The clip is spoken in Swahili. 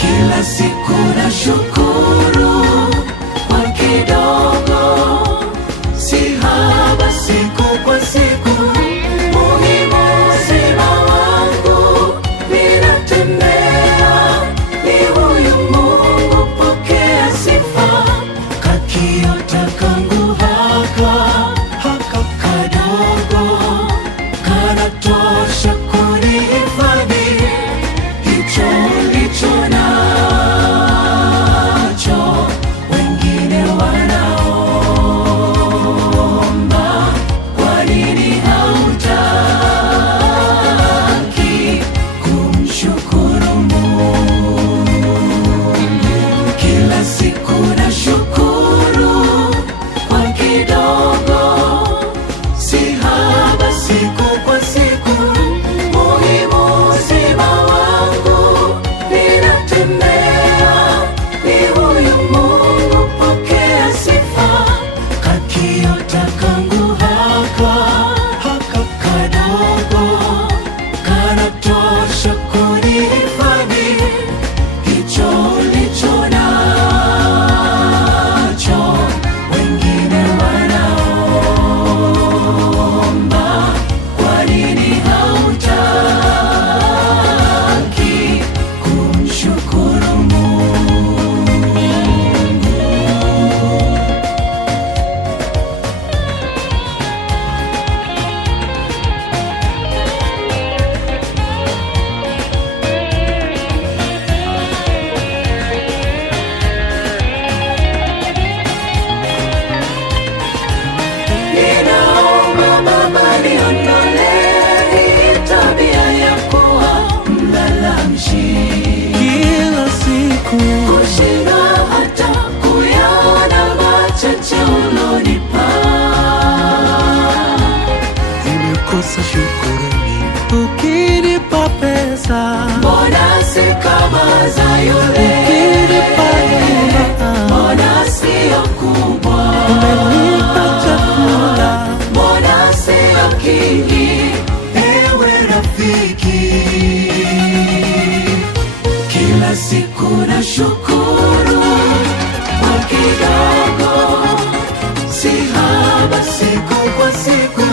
Kila siku na shukuru kwa kidogo, si haba siku kwa siku. Muhimu uzima wangu, ninatembea ni huyu Mungu, pokea sifa. Kakiota kangu haka kadogo, kanatosha kunihifadhi. Hicho ulicho nacho, wengine wanaomba, kwa nini hautaki kumshukuru Mungu? Kila siku na shukuru kwa kidogo, si haba siku kwa siku. Muhimu uzima wangu, ninatembea ni huyu Mungu, pokea sifa. Kakiota kangu haka kadogo, kanatosha kunihifadhi. Hicho ulicho nacho, wengine wanaomba, kwa nini hautaki kumshukuru Mungu? Ninaomba Baba niondolee hii tabia ya kuwa mlalamishi, Kila siku kushindwa hata kuyaona machache ulonipa. nimekosa shukrani, ukinipa pesa, Mbona si kama za yule? ukinipa nyumba, Mbona sio kubwa? umenipa chakula, Mbona sio kingi? Ewe rafiki, kila siku na shukuru kwa kidogo, si haba siku kwa siku.